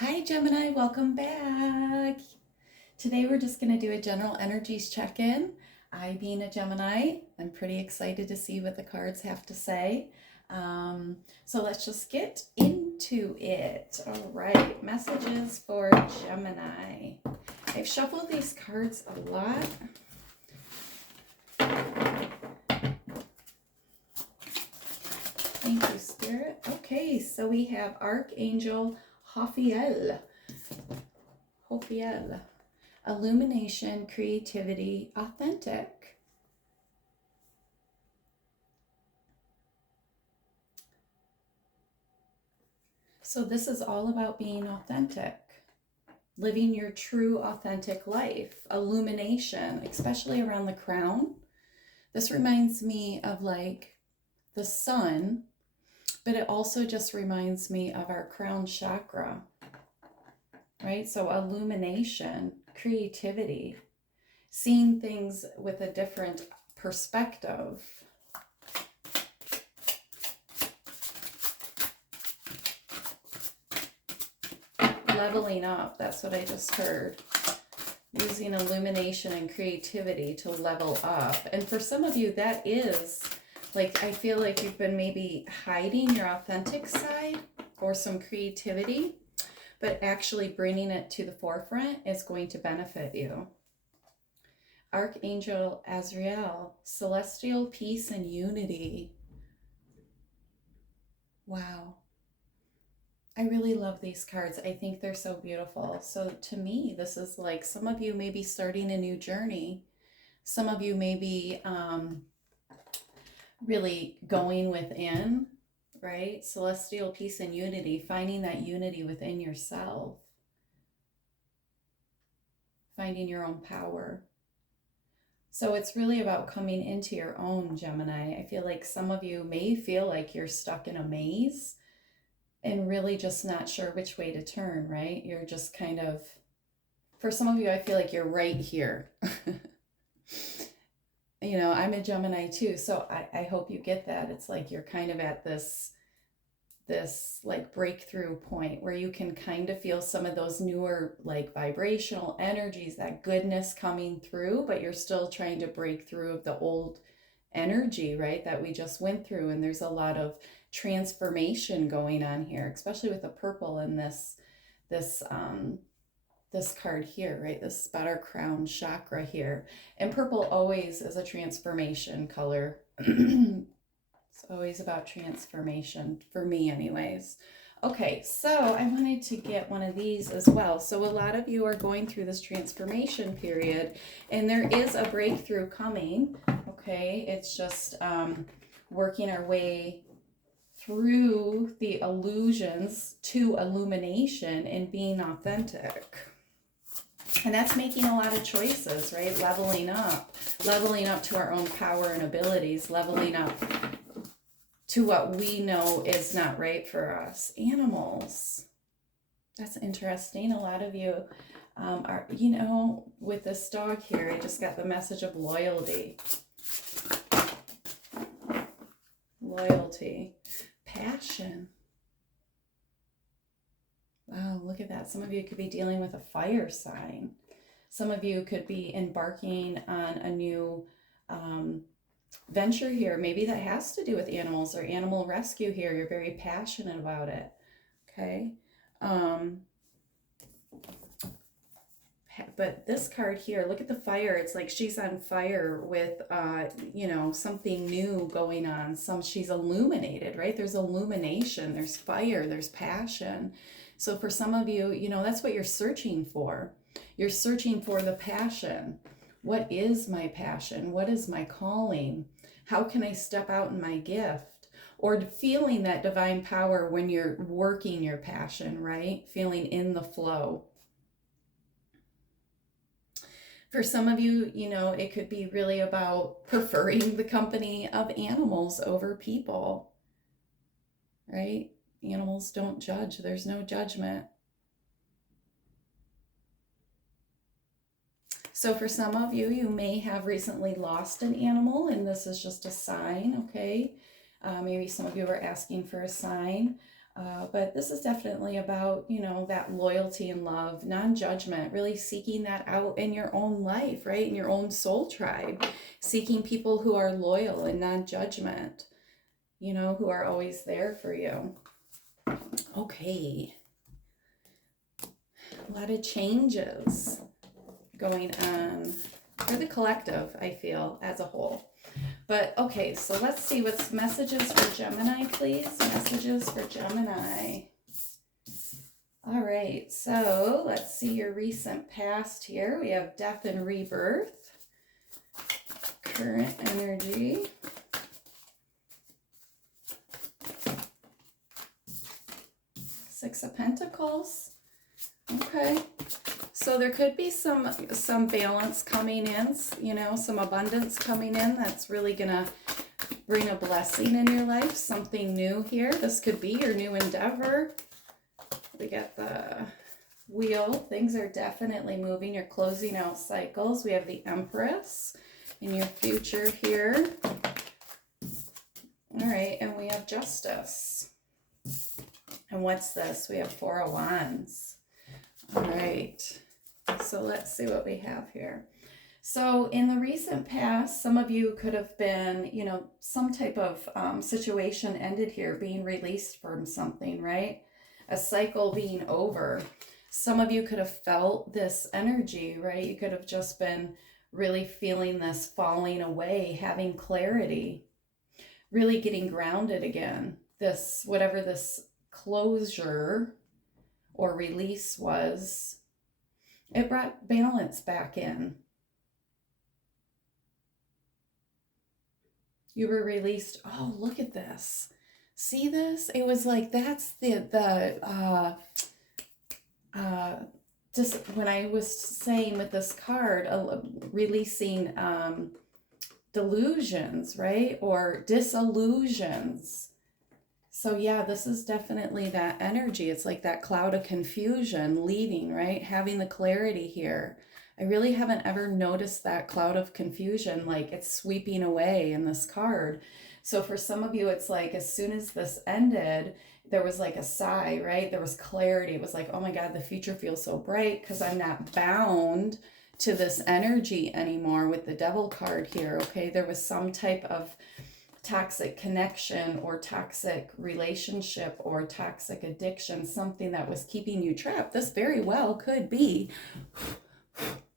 Hi Gemini, welcome back. Today we're just going to do a general energies check-in. I, being a Gemini, I'm pretty excited to see what the cards have to say. So let's just get into it. All right, messages for Gemini. I've shuffled these cards a lot. Thank you, Spirit. Okay, so we have Archangel Hophiel. Illumination, creativity, authentic. So this is all about being authentic, living your true authentic life. Illumination, especially around the crown. This reminds me of like the sun, but it also just reminds me of our crown chakra, right? So illumination, creativity, seeing things with a different perspective. Leveling up, that's what I just heard. Using illumination and creativity to level up. And for some of you, that is, like, I feel like you've been maybe hiding your authentic side or some creativity, but actually bringing it to the forefront is going to benefit you. Archangel Azrael, celestial peace and unity. Wow. I really love these cards. I think they're so beautiful. So to me, this is like some of you may be starting a new journey. Some of you may be really going within, right? Celestial peace and unity, finding that unity within yourself, finding your own power. So it's really about coming into your own, Gemini. I feel like some of you may feel like you're stuck in a maze and really just not sure which way to turn, right? You're just kind of, for some of you, I feel like you're right here. You know, I'm a Gemini too, so I hope you get that. It's like you're kind of at this like breakthrough point where you can kind of feel some of those newer like vibrational energies, that goodness coming through, but you're still trying to break through of the old energy, right, that we just went through. And there's a lot of transformation going on here, especially with the purple in this card here, right? This better crown chakra here. And purple always is a transformation color. It's always about transformation, for me anyways. Okay, so I wanted to get one of these as well. So a lot of you are going through this transformation period, and there is a breakthrough coming, okay? It's just working our way through the illusions to illumination and being authentic. And that's making a lot of choices, right? Leveling up to our own power and abilities, leveling up to what we know is not right for us. Animals. That's interesting. A lot of you are, you know, with this dog here, I just got the message of loyalty. Loyalty. Passion. Wow, look at that. Some of you could be dealing with a fire sign. Some of you could be embarking on a new venture here. Maybe that has to do with animals or animal rescue here. You're very passionate about it. Okay. But this card here, look at the fire. It's like she's on fire with, you know, something new going on. She's illuminated, right? There's illumination, there's fire, there's passion. So for some of you, you know, that's what you're searching for. You're searching for the passion. What is my passion? What is my calling? How can I step out in my gift? Or feeling that divine power when you're working your passion, right? Feeling in the flow. For some of you, you know, it could be really about preferring the company of animals over people, right? Animals don't judge. There's no judgment. So for some of you, you may have recently lost an animal, and this is just a sign, okay? Maybe some of you are asking for a sign. But this is definitely about, you know, that loyalty and love, non-judgment, really seeking that out in your own life, right? In your own soul tribe, seeking people who are loyal and non-judgment, you know, who are always there for you. Okay. A lot of changes going on for the collective, I feel, as a whole. But okay, so let's see what's messages for Gemini, please. Messages for Gemini. All right, so let's see your recent past here. We have death and rebirth, current energy, Six of Pentacles. Okay. So there could be some balance coming in, you know, some abundance coming in that's really going to bring a blessing in your life, something new here. This could be your new endeavor. We got the wheel. Things are definitely moving. You're closing out cycles. We have the Empress in your future here. All right, and we have Justice. And what's this? We have Four of Wands. All right. So let's see what we have here. So in the recent past, some of you could have been, you know, some type of situation ended here, being released from something, right? A cycle being over. Some of you could have felt this energy, right? You could have just been really feeling this falling away, having clarity, really getting grounded again. This, whatever this closure or release was, it brought balance back in. You were released. Oh, look at this. See this? It was like, that's just when I was saying with this card, releasing delusions, right? Or disillusions. So yeah, this is definitely that energy. It's like that cloud of confusion leaving, right? Having the clarity here. I really haven't ever noticed that cloud of confusion, like it's sweeping away in this card. So for some of you, it's like as soon as this ended, there was like a sigh, right? There was clarity. It was like, oh my God, the future feels so bright because I'm not bound to this energy anymore with the Devil card here, okay? There was some type of toxic connection or toxic relationship or toxic addiction, something that was keeping you trapped. This very well could be,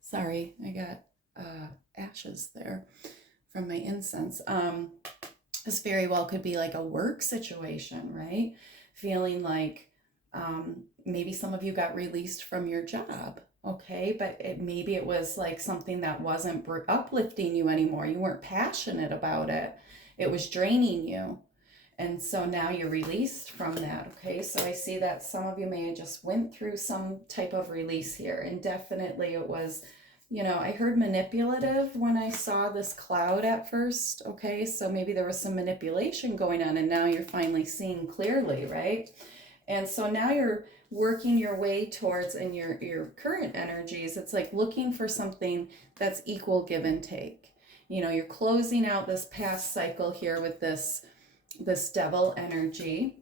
sorry, I got ashes there from my incense. This very well could be like a work situation, right? Feeling like maybe some of you got released from your job, okay? But maybe it was like something that wasn't uplifting you anymore. You weren't passionate about it. It was draining you. And so now you're released from that, okay? So I see that some of you may have just went through some type of release here. And definitely it was, you know, I heard manipulative when I saw this cloud at first, okay? So maybe there was some manipulation going on and now you're finally seeing clearly, right? And so now you're working your way towards, in your current energies, it's like looking for something that's equal give and take. You know, you're closing out this past cycle here with this Devil energy,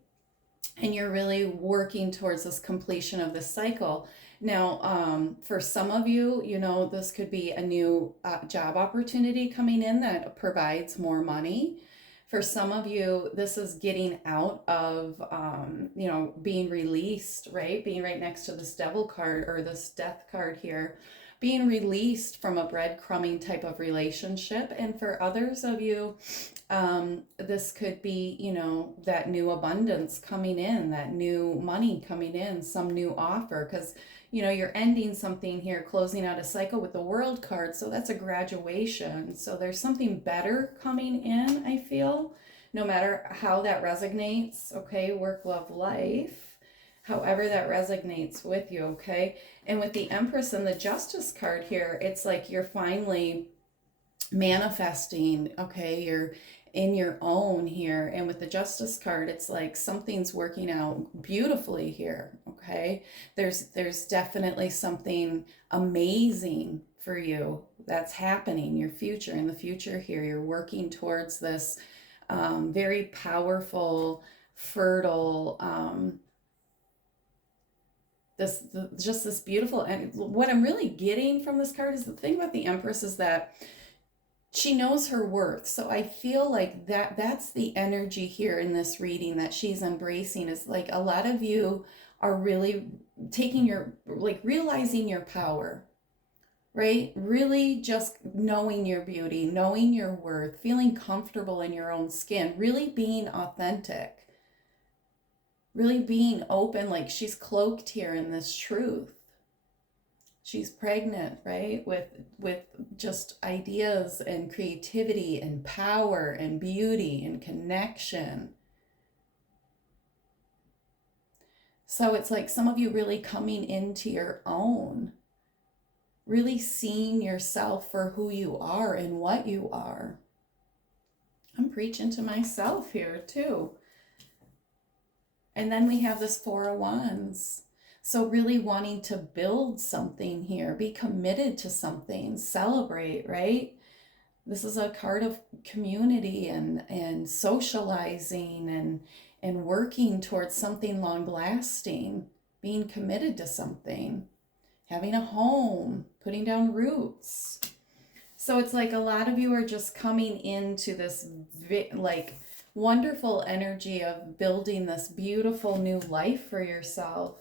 and you're really working towards this completion of this cycle. Now, for some of you, you know, this could be a new job opportunity coming in that provides more money. For some of you, this is getting out of, you know, being released, right? Being right next to this Devil card or this Death card here. Being released from a breadcrumbing type of relationship. And for others of you, this could be, you know, that new abundance coming in, that new money coming in, some new offer. Because, you know, you're ending something here, closing out a cycle with the World card. So that's a graduation. So there's something better coming in, I feel, no matter how that resonates. Okay, work, love, life. However that resonates with you, okay? And with the Empress and the Justice card here, it's like you're finally manifesting, okay? You're in your own here. And with the Justice card, it's like something's working out beautifully here, okay? There's definitely something amazing for you that's happening, your future. In the future here, you're working towards this very powerful fertile, just this beautiful. And what I'm really getting from this card is the thing about the Empress is that she knows her worth. So I feel like that's the energy here in this reading that she's embracing, is like a lot of you are really taking your, like, realizing your power, right? Really just knowing your beauty, knowing your worth, feeling comfortable in your own skin, really being authentic, really being open. Like, she's cloaked here in this truth. She's pregnant, right? With just ideas and creativity and power and beauty and connection. So it's like some of you really coming into your own, really seeing yourself for who you are and what you are. I'm preaching to myself here too. And then we have this Four of Wands. So really wanting to build something here, be committed to something, celebrate, right? This is a card of community and socializing and working towards something long lasting, being committed to something, having a home, putting down roots. So it's like a lot of you are just coming into this like wonderful energy of building this beautiful new life for yourself.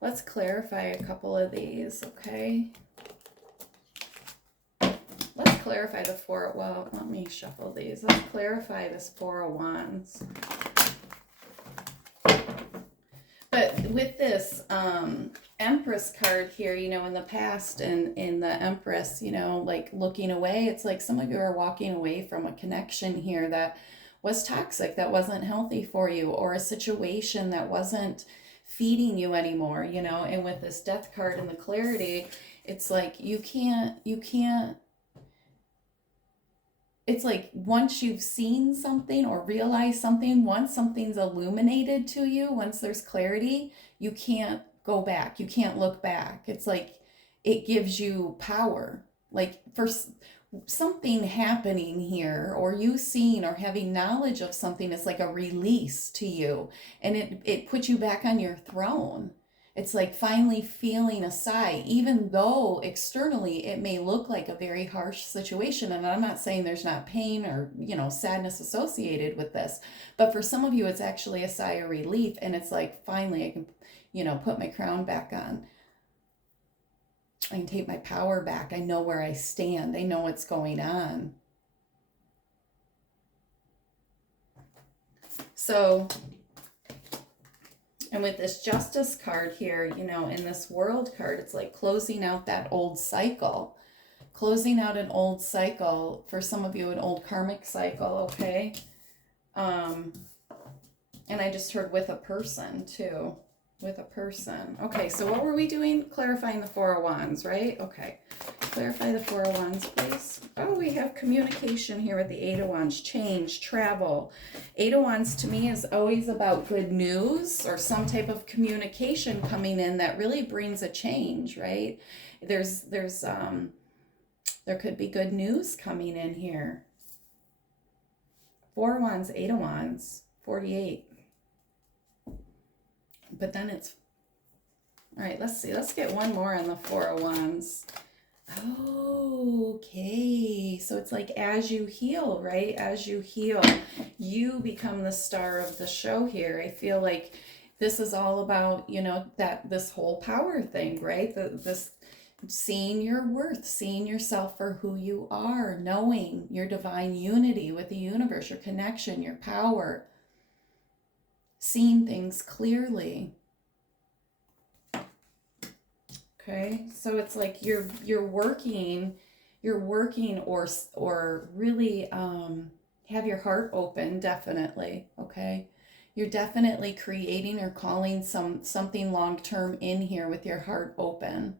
Let's clarify a couple of these, okay? Let's clarify the four. Well, let me shuffle these. Let's clarify this Four of Wands. But with this Empress card here, you know, in the past and in the Empress, you know, like looking away, it's like some of you are walking away from a connection here that was toxic, that wasn't healthy for you, or a situation that wasn't feeding you anymore, you know. And with this Death card and the clarity, it's like you can't, it's like once you've seen something or realized something, once something's illuminated to you, once there's clarity, you can't go back. You can't look back. It's like it gives you power. Like for something happening here, or you seeing or having knowledge of something, is like a release to you, and it puts you back on your throne. It's like finally feeling a sigh, even though externally it may look like a very harsh situation. And I'm not saying there's not pain or, you know, sadness associated with this, but for some of you, it's actually a sigh of relief. And it's like, finally, I can, you know, put my crown back on. I can take my power back. I know where I stand. I know what's going on. So, and with this Justice card here, you know, in this World card, it's like closing out that old cycle. Closing out an old cycle. For some of you, an old karmic cycle, okay? And I just heard with a person, too. With a person. Okay, so what were we doing? Clarifying the Four of Wands, right? Okay. Clarify the Four of Wands, please. Oh, we have communication here with the Eight of Wands. Change, travel. Eight of Wands to me is always about good news or some type of communication coming in that really brings a change, right? There could be good news coming in here. Four of Wands, Eight of Wands, 48. But then it's, all right, let's see. Let's get one more on the Four of Wands. Okay, so it's like as you heal, right? As you heal, you become the star of the show here. I feel like this is all about, you know, that this whole power thing, right? This seeing your worth, seeing yourself for who you are, knowing your divine unity with the universe, your connection, your power, seeing things clearly. Okay, so it's like you're working or really have your heart open, definitely. Okay, you're definitely creating or calling something long-term in here with your heart open.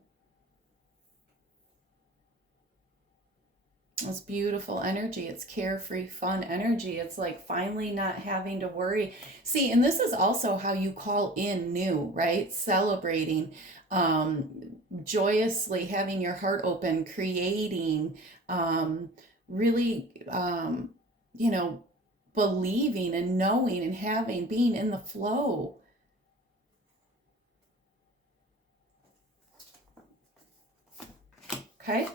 It's beautiful energy. It's carefree, fun energy. It's like finally not having to worry. See, and this is also how you call in new, right? Celebrating, joyously having your heart open, creating, really, you know, believing and knowing and having, being in the flow. Okay.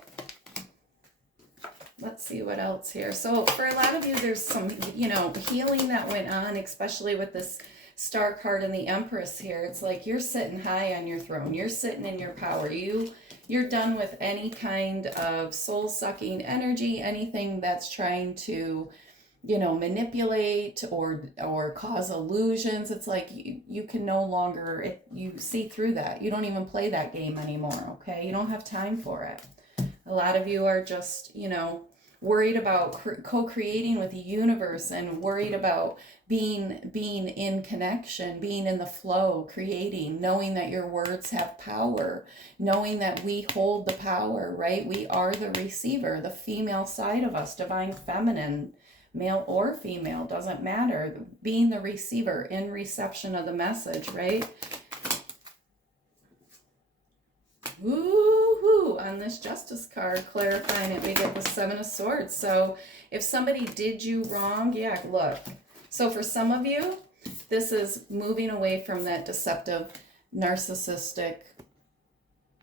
Let's see what else here. So for a lot of you, there's some, healing that went on, especially with this Star card and the Empress here. It's like you're sitting high on your throne. You're sitting in your power. You're done with any kind of soul-sucking energy, anything that's trying to, manipulate or cause illusions. It's like you can no longer, you see through that. You don't even play that game anymore, okay? You don't have time for it. A lot of you are just, worried about co-creating with the universe and worried about being in connection, being in the flow, creating, knowing that your words have power, knowing that we hold the power, right? We are the receiver, the female side of us, divine feminine, male or female, doesn't matter. Being the receiver in reception of the message, right? Woo-hoo! On this Justice card, clarifying it, we get the Seven of Swords. So if somebody did you wrong, yeah, look. So for some of you, this is moving away from that deceptive, narcissistic,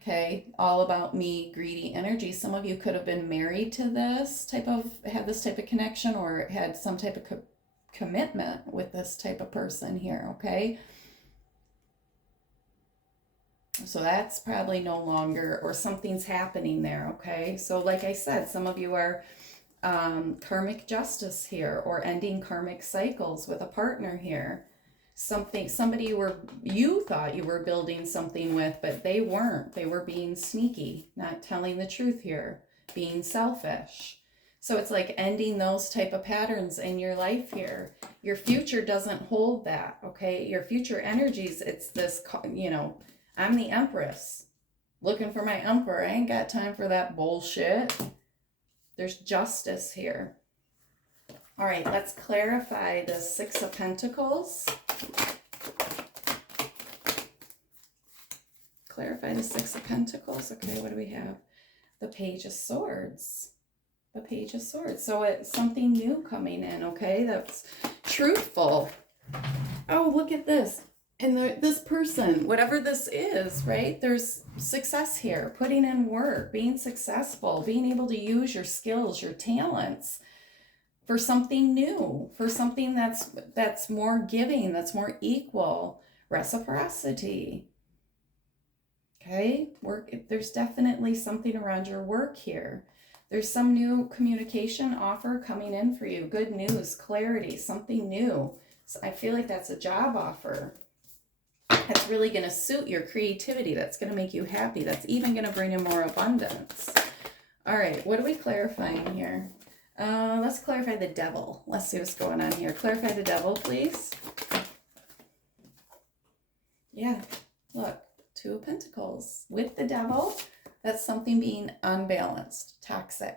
okay, all about me, greedy energy. Some of you could have been married to had this type of connection, or had some type of commitment with this type of person here, okay? So that's probably no longer, or something's happening there, okay? So like I said, some of you are karmic justice here, or ending karmic cycles with a partner here. Somebody you thought you were building something with, but they weren't. They were being sneaky, not telling the truth here, being selfish. So it's like ending those type of patterns in your life here. Your future doesn't hold that, okay? Your future energies, it's this, I'm the Empress, looking for my Emperor. I ain't got time for that bullshit. There's justice here. All right, let's clarify the Six of Pentacles. Clarify the Six of Pentacles. Okay, what do we have? The Page of Swords. The Page of Swords. So it's something new coming in, okay? That's truthful. Oh, look at this. And this person, whatever this is, right? There's success here, putting in work, being successful, being able to use your skills, your talents for something new, for something that's more giving, that's more equal, reciprocity. Okay, there's definitely something around your work here. There's some new communication offer coming in for you. Good news, clarity, something new. So I feel like that's a job offer. That's really going to suit your creativity. That's going to make you happy. That's even going to bring in more abundance. All right, what are we clarifying here? Let's clarify the Devil. Let's see what's going on here. Clarify the Devil, please. Yeah, look, Two of Pentacles. With the Devil, that's something being unbalanced, toxic.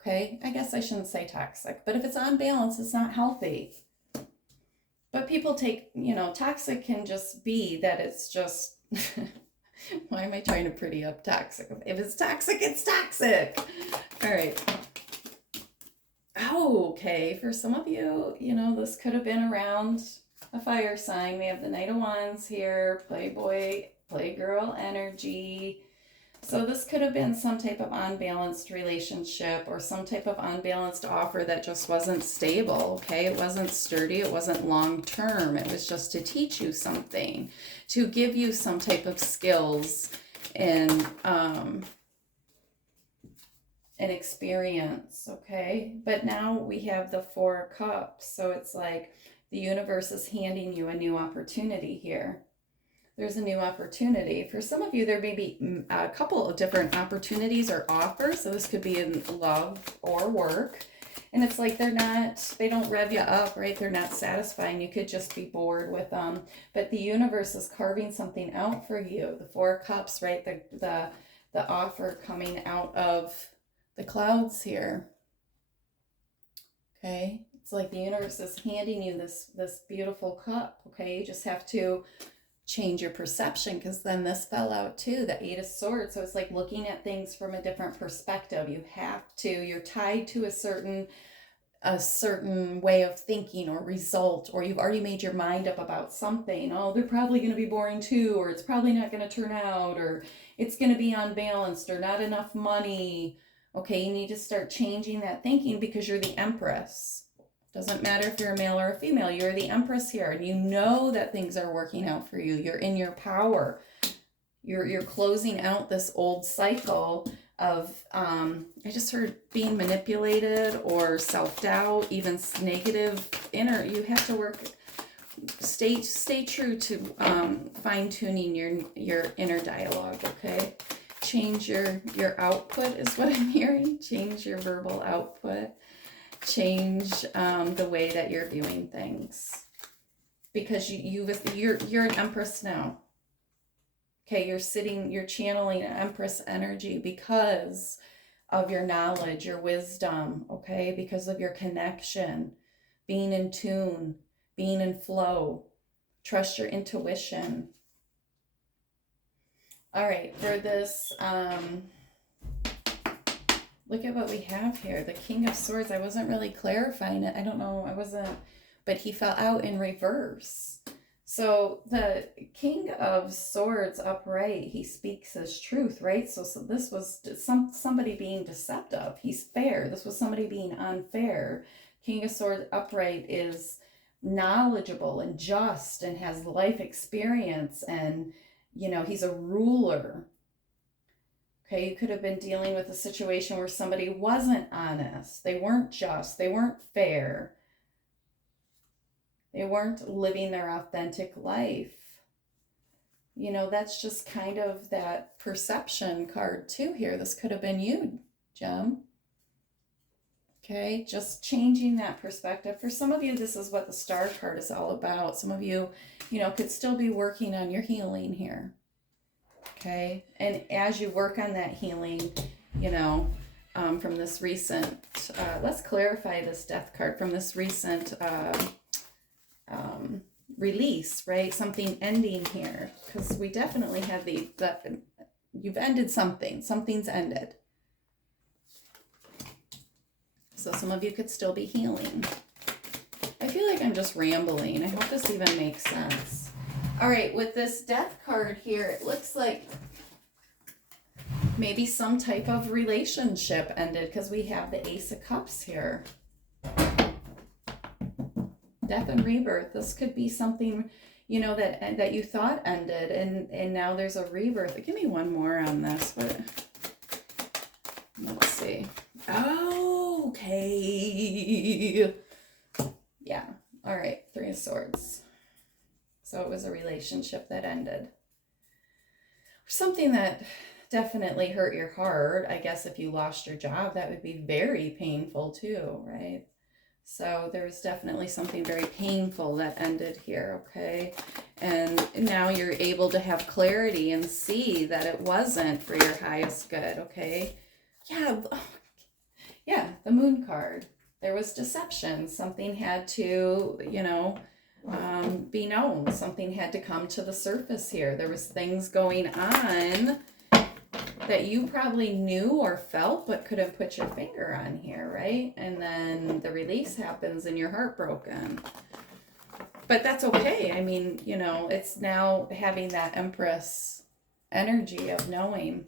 Okay, I guess I shouldn't say toxic, but if it's unbalanced, it's not healthy. But people take, toxic can just be that it's just, why am I trying to pretty up toxic? If it's toxic, it's toxic. All right. Oh, okay. For some of you, this could have been around a fire sign. We have the Knight of Wands here, Playboy, Playgirl energy. So this could have been some type of unbalanced relationship, or some type of unbalanced offer that just wasn't stable, okay? It wasn't sturdy, it wasn't long-term. It was just to teach you something, to give you some type of skills and an experience, okay? But now we have the Four of Cups, so it's like the universe is handing you a new opportunity here. There's a new opportunity. For some of you, there may be a couple of different opportunities or offers. So this could be in love or work. And it's like they don't rev you up, right? They're not satisfying. You could just be bored with them. But the universe is carving something out for you. The Four of Cups, right? The offer coming out of the clouds here. Okay? It's like the universe is handing you this beautiful cup, okay? You just have to change your perception, because then this fell out too, the Eight of Swords. So it's like looking at things from a different perspective. You're tied to a certain a certain way of thinking or result, or you've already made your mind up about something. Oh, they're probably going to be boring too, or it's probably not going to turn out, or it's going to be unbalanced, or not enough money. Okay, you need to start changing that thinking because you're the Empress. Doesn't matter if you're a male or a female, you're the Empress here, and you know that things are working out for you. You're in your power. You're closing out this old cycle of I just heard being manipulated or self-doubt, even negative inner. You have to work, stay true to fine-tuning your inner dialogue. Okay, change your output is what I'm hearing. Change your verbal output. Change the way that you're viewing things, because you're an Empress now. Okay, you're channeling an Empress energy because of your knowledge, your wisdom, okay? Because of your connection, being in tune, being in flow. Trust your intuition. All right, for this, look at what we have here. The King of Swords. I wasn't really clarifying it. I don't know. But he fell out in reverse. So the King of Swords upright, he speaks his truth, right? So this was somebody being deceptive. He's fair. This was somebody being unfair. King of Swords upright is knowledgeable and just and has life experience, and he's a ruler. Okay, you could have been dealing with a situation where somebody wasn't honest. They weren't just. They weren't fair. They weren't living their authentic life. That's just kind of that perception card too here. This could have been you, Gem. Okay, just changing that perspective. For some of you, this is what the Star card is all about. Some of you, could still be working on your healing here. Okay, and as you work on that healing, from this recent, let's clarify this Death card, from this recent release, right? Something ending here, because we definitely have you've ended something's ended. So some of you could still be healing. I feel like I'm just rambling. I hope this even makes sense. All right, with this Death card here, it looks like maybe some type of relationship ended, because we have the Ace of Cups here. Death and rebirth. This could be something, that you thought ended, and now there's a rebirth. Give me one more on this. Let's see. Oh, okay. Yeah. All right. Three of Swords. So it was a relationship that ended. Something that definitely hurt your heart. I guess if you lost your job, that would be very painful too, right? So there's definitely something very painful that ended here, okay? And now you're able to have clarity and see that it wasn't for your highest good, okay? Yeah, the Moon card. There was deception. Something had to, be known. Something had to come to the surface here. There was things going on that you probably knew or felt but couldn't put your finger on here, right? And then the release happens and you're heartbroken. But that's okay. I mean, it's now having that Empress energy of knowing.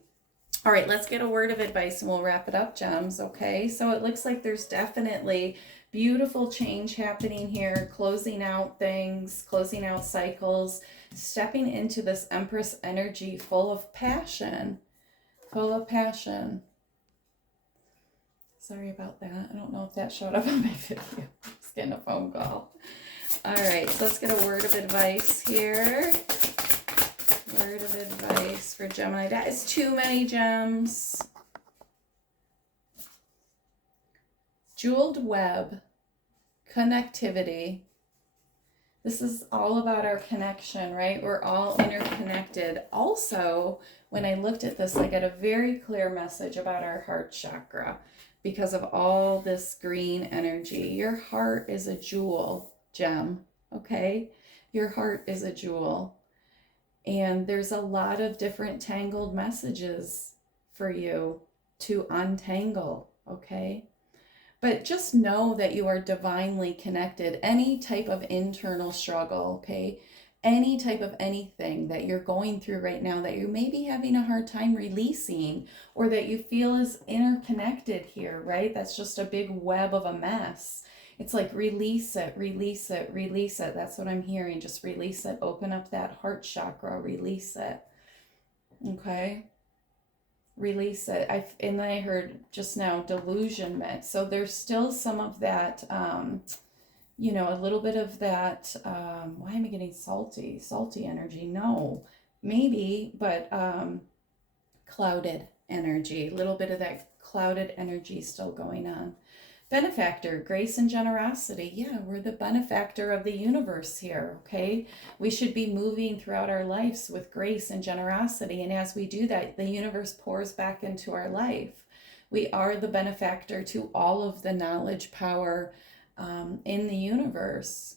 All right, let's get a word of advice and we'll wrap it up, Gems, okay? So it looks like there's definitely beautiful change happening here, closing out things, closing out cycles, stepping into this Empress energy full of passion. Full of passion. Sorry about that. I don't know if that showed up on my video. Just getting a phone call. All right, so let's get a word of advice here. Word of advice for Gemini. That is too many gems. Jeweled web. Connectivity. This is all about our connection, right? We're all interconnected. Also, when I looked at this, I got a very clear message about our heart chakra because of all this green energy. Your heart is a jewel, Gem, okay? Your heart is a jewel. And there's a lot of different tangled messages for you to untangle, okay? But just know that you are divinely connected. Any type of internal struggle, okay? Any type of anything that you're going through right now that you may be having a hard time releasing, or that you feel is interconnected here, right? That's just a big web of a mess. It's like release it, release it, release it. That's what I'm hearing. Just release it. Open up that heart chakra, release it. Okay? Release it. And then I heard just now delusionment. So there's still some of that, you know, a little bit of that. Why am I getting salty? Salty energy? No, maybe, but clouded energy. A little bit of that clouded energy still going on. Benefactor, grace and generosity. Yeah, we're the benefactor of the universe here, okay? We should be moving throughout our lives with grace and generosity. And as we do that, the universe pours back into our life. We are the benefactor to all of the knowledge, power in the universe.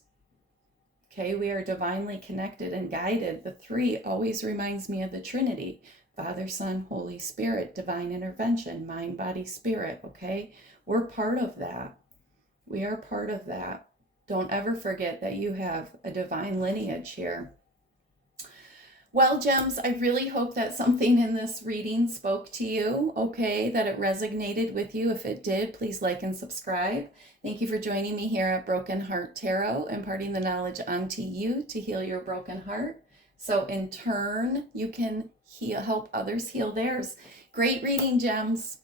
Okay, we are divinely connected and guided. The three always reminds me of the Trinity. Father, Son, Holy Spirit, divine intervention, mind, body, spirit, okay? We're part of that. We are part of that. Don't ever forget that you have a divine lineage here. Well, gems, I really hope that something in this reading spoke to you, okay, that it resonated with you. If it did, please like and subscribe. Thank you for joining me here at Broken Heart Tarot, imparting the knowledge unto you to heal your broken heart. So in turn, you can help others heal theirs. Great reading, gems.